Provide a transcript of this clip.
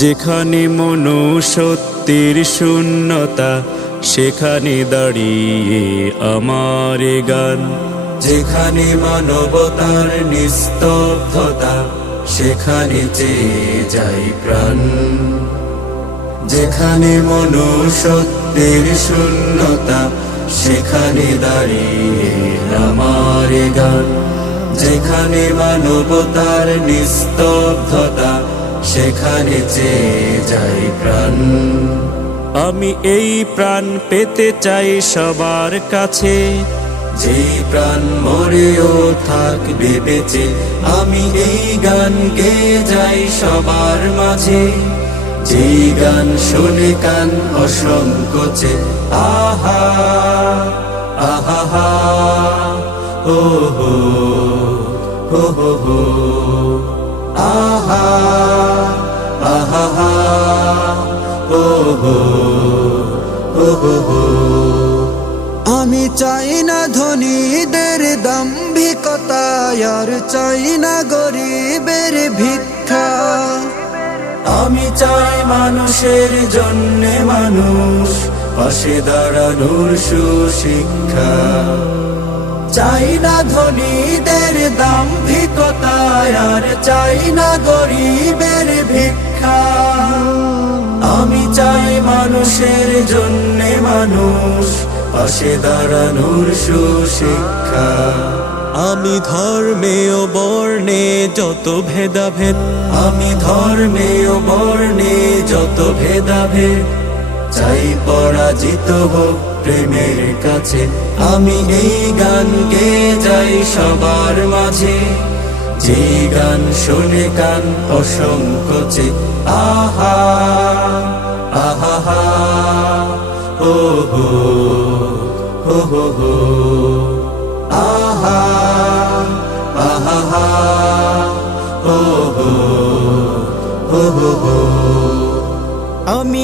যেখানে মনুষ্যত্বের শূন্যতা, সেখানে দাঁড়িয়ে আমার গান। যেখানে মানবতার নিস্তব্ধতা, সেখানে চেয়ে যাই প্রাণ। যেখানে মনুষ্যত্বের শূন্যতা, সেখানে দাঁড়িয়ে আমার গান। যেখানে মানবতার নিস্তব্ধতা সেখানে চেয়ে যাই প্রাণ। আমি এই প্রাণ পেতে চাই সবার কাছে। যেই প্রাণ মরেও থাকবে বেঁচে আমি এই গান গেয়ে যাই সবার মাঝে। যেই গান শুনে কান অসংকোচে, আহা আহা ও হো হো হো হো। আহা আহা ও আমি চাই না ধনীদের দাম্ভিকতা আর চাই না গরিবের ভিক্ষা। আমি চাই মানুষের জন্যে মানুষ, পাশে দাঁড়ানোর সুশিক্ষা। চাই না ধনীদের দাম্ভিকতা আর চাই না গরিবের ভিক্ষা। আমি চাই মানুষের জন্য মানুষ, পাশে দাঁড়ানোর সুশিক্ষা। আমি ধর্মে ও বর্ণে যত ভেদাভেদ, আমি ধর্মে ও বর্ণে যত ভেদাভেদ। চাই পরাজিত হোক প্রেমের কাছে। আমি এই গান গে যাই সবার মাঝে। যে গান শুনে কান অসংকোচে আহা আহা ও হো হো হো হো আহা আহা ও হো হো হো হো আমি